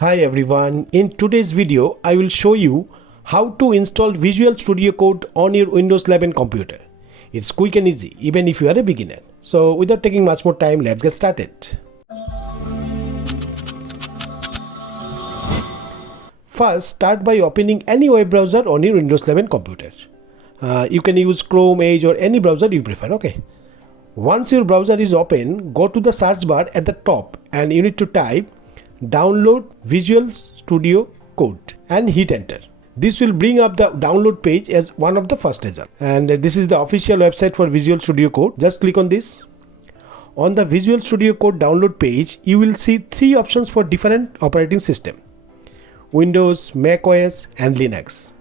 Hi everyone, in today's video I will show you how to install Visual Studio Code on your Windows 11 computer. It's quick and easy even if you are a beginner. So without taking much more time, let's get started. First, start by opening any web browser on your Windows 11 computer. You can use Chrome, Edge or any browser you prefer, okay? Once your browser is open, go to the search bar at the top and you need to type download Visual Studio Code and hit enter. This will bring up the download page as one of the first results. And this is the official website for Visual Studio Code. Just click on this. On the Visual Studio Code download page, you will see three options for different operating system: Windows, Mac OS and Linux.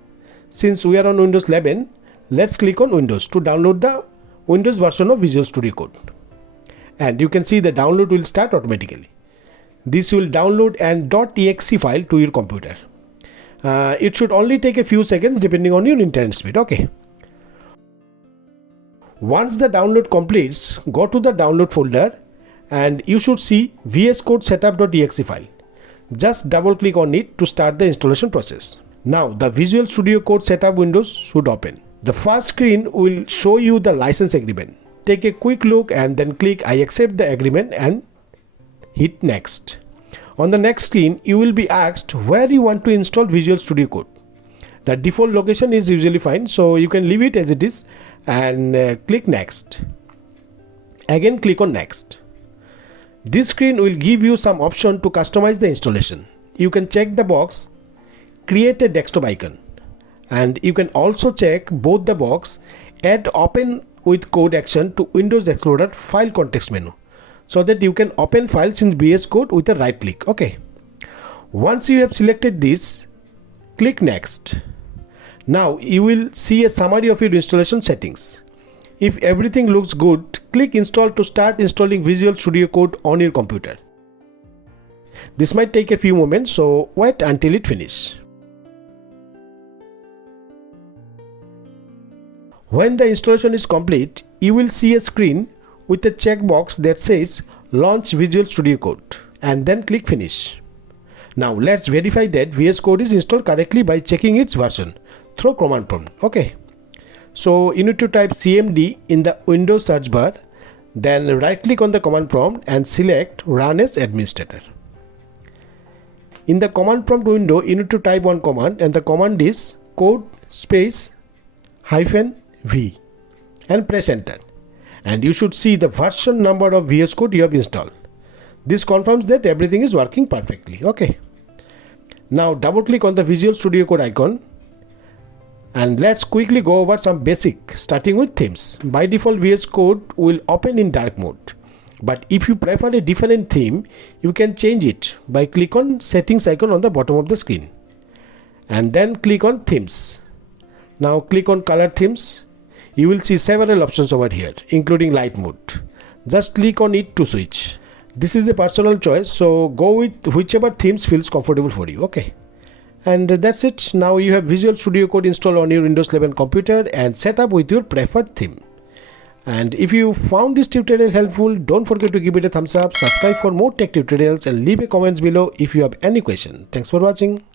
Since we are on Windows 11, let's click on Windows to download the Windows version of Visual Studio Code. And you can see the download will start automatically. This will download an .exe file to your computer. It should only take a few seconds depending on your internet speed, okay? Once the download completes, go to the download folder and you should see vscode setup.exe file. Just double click on it to start the installation process. Now the Visual Studio Code setup windows should open. The first screen will show you the license agreement. Take a quick look and then click I accept the agreement and hit next. On the next screen, you will be asked where you want to install Visual Studio Code. The default location is usually fine, so you can leave it as it is and click next. Again click on next. This screen will give you some option to customize the installation. You can check the box create a desktop icon, and you can also check both the box add open with code action to Windows Explorer file context menu, so that you can open files in VS Code with a right click, okay? Once you have selected this, click next. Now you will see a summary of your installation settings. If everything looks good, click install to start installing Visual Studio Code on your computer. This might take a few moments, so wait until it finishes. When the installation is complete, you will see a screen with a checkbox that says launch Visual Studio Code and then click finish. Now let's verify that VS Code is installed correctly by checking its version through command prompt, okay? So you need to type cmd in the Windows search bar, then right click on the command prompt and select run as administrator. In the command prompt window, you need to type one command, and the command is code space -v and press enter. And you should see the version number of VS Code you have installed. This confirms that everything is working perfectly, okay? Now double click on the Visual Studio Code icon and let's quickly go over some basic, starting with themes. By default, VS Code will open in dark mode, but if you prefer a different theme, you can change it by click on settings icon on the bottom of the screen and then click on themes. Now click on color themes. You will see several options over here, including light mode. Just click on it to switch. This is a personal choice, so go with whichever themes feels comfortable for you, okay? And that's it. Now you have Visual Studio Code installed on your Windows 11 computer and set up with your preferred theme. And if you found this tutorial helpful, don't forget to give it a thumbs up, subscribe for more tech tutorials and leave a comments below if you have any question. Thanks for watching.